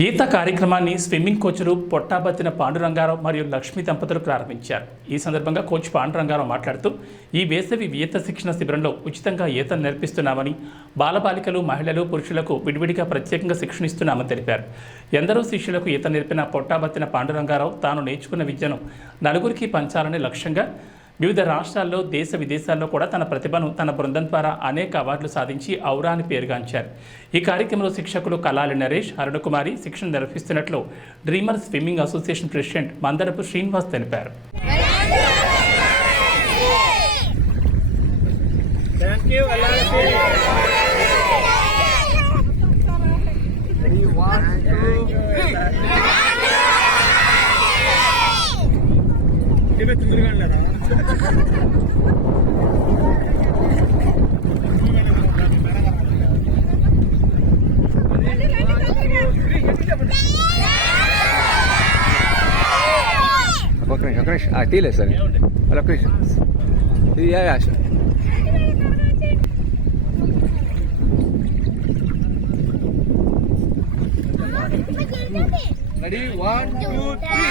ఈత కార్యక్రమాన్ని స్విమ్మింగ్ కోచ్లు పొట్టాబత్తిన పాండురంగారావు మరియు లక్ష్మీ దంపతులు ప్రారంభించారు. ఈ సందర్భంగా కోచ్ పాండురంగారావు మాట్లాడుతూ ఈ వేసవి ఈత శిక్షణ శిబిరంలో ఉచితంగా ఈత నేర్పిస్తున్నామని బాలబాలికలు మహిళలు పురుషులకు విడివిడిగా ప్రత్యేకంగా శిక్షణ ఇస్తున్నామని తెలిపారు. ఎందరో శిష్యులకు ఈత నేర్పిన పొట్టాబత్తిన పాండురంగారావు తాను నేర్చుకున్న విద్యను నలుగురికి పంచాలని లక్ష్యంగా వివిధ రాష్ట్రాల్లో దేశ విదేశాల్లో కూడా తన ప్రతిభను తన బృందం ద్వారా అనేక అవార్డులు సాధించి ఔరా అని పేరుగాంచారు. ఈ కార్యక్రమంలో శిక్షకులు కలాలి నరేష్ అరుణకుమారి శిక్షణ నిర్వహిస్తున్నట్లు dreamer swimming association president Mandarapu Srinivas తెలిపారు. థ్యాంక్ యూ తొందరగా వెళ్ళారా సార్ అలా ఇది యాష్ రెడీ వన్ టూ త్రీ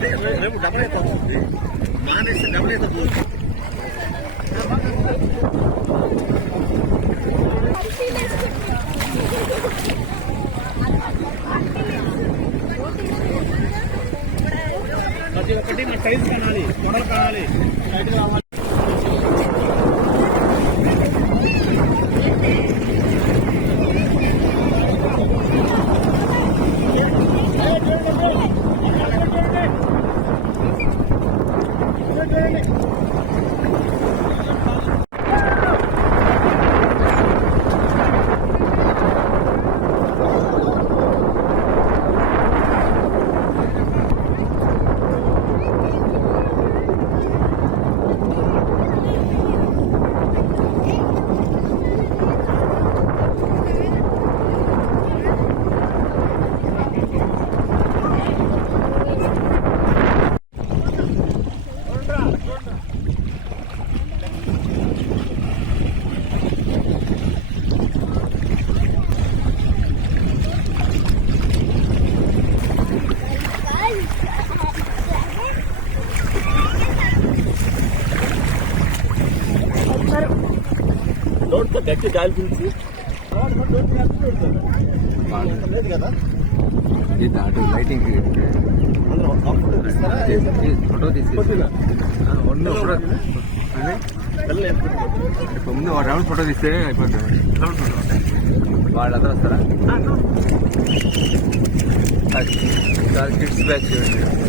రేపు డబల్ ఈత వస్తుంది మానేస్తే డబల్ ఈత పోతుంది ప్రతి ఒక్కటి మా సైజు కానాలి మోడల్ కానాలి. గట్టి గాలి పిలిచి అటు లైటింగ్ ఫోటో తీసి ముందు ఫోటో వెళ్ళలేదు రౌండ్ ఫోటో తీస్తే అయిపోతుంది వాళ్ళందరూ వస్తారా కిడ్స్ బ్యాచ్ చూడండి